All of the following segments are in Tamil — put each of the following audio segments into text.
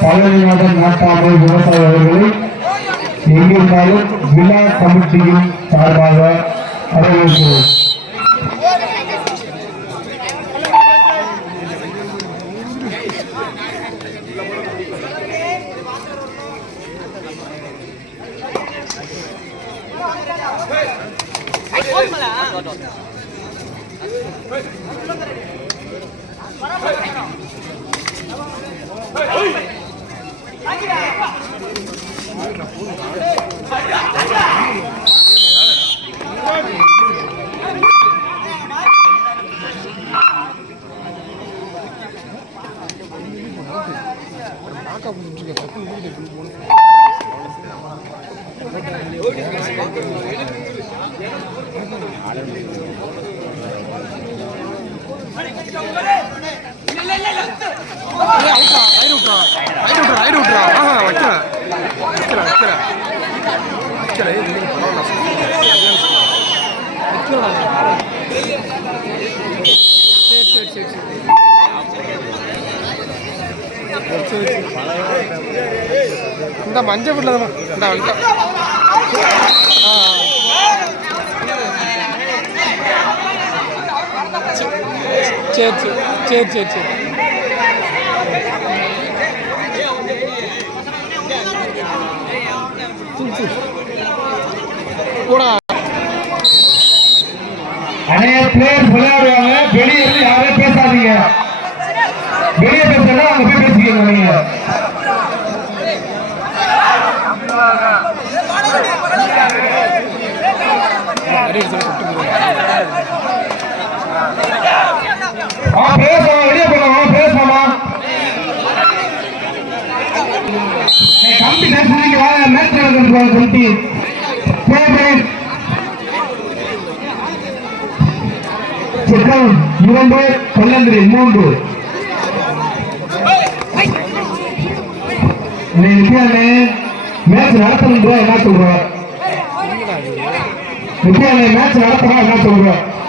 பழனி மதன் நாட்டாமை விவசாய அவர்களை எங்கிருந்தாலும் விழா கமிட்டியின் சார்பாக வரவேற்கிறோம். இந்த மஞ்சள் வீட்டில் இந்த வந்துட்டேன். சரி சரி சரி சரி சரி போடா. நிறைய பிளேயர்ஸ் விளையாடுவாங்க. வெளியே இருந்து யாரும் பேசாதீங்க. வெளியே பேசுறதா அங்க போய் பேசிக்கங்க. நீங்க பேசலாம். வெளியே போகலாம். பேசலாமா? கம்பி பேசுறீங்க. வாங்க மேட்ச் நடந்துருக்கோம். கம்பி சிக்கல் 2 கொல்லந்திரி 3 நித்யானே மேட்ச் நடத்தணுன்ற என்ன சொல்ற? நித்யானே மேட்ச் நடத்தணும் என்ன சொல்ற?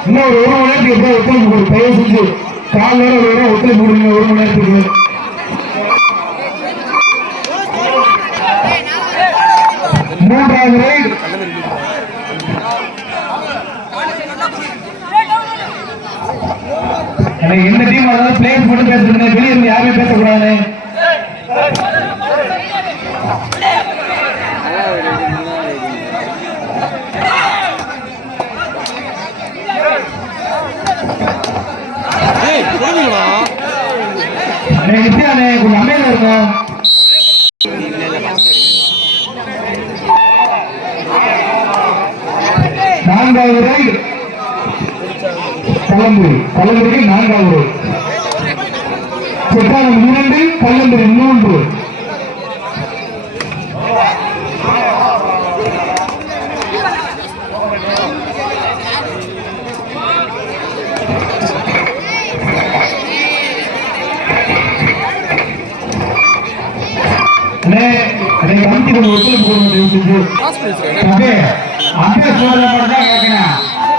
இன்னும் ஒரு மணி நேரத்துக்கு போய் ஒத்துழைப்பு கொடு. தயவு செஞ்சு கால் நேரம் ஒரு நேரம் ஒத்துழைப்பு கொடுங்க. 1 மணி நேரத்துக்கு மூன்றாவது ரைடு. இந்த டீம் அதாவது பிளேயர்ஸ் மட்டும் பேசுறேன். வெளியே இருந்து யாருமே பேசக்கூடாது. நித்யானே கொஞ்சம் அமைதியா இருக்கும். நான்காவது ரைடு கல்லம்புரி. கல்லம்புரிக்கு 4வது. செட்டானம் 2 கல்லம்புரி 3.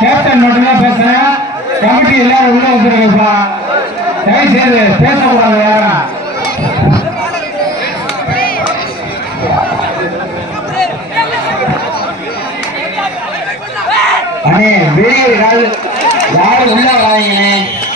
கேப்டன் மட்டும்தான் பேசுறேன். கமிட்டி எல்லாரும் உள்ள வந்துருக்கப்பா. தயவு செய்து பேசக்கூடாது. யாரும் வெளியே யாரும் உள்ள வராங்க.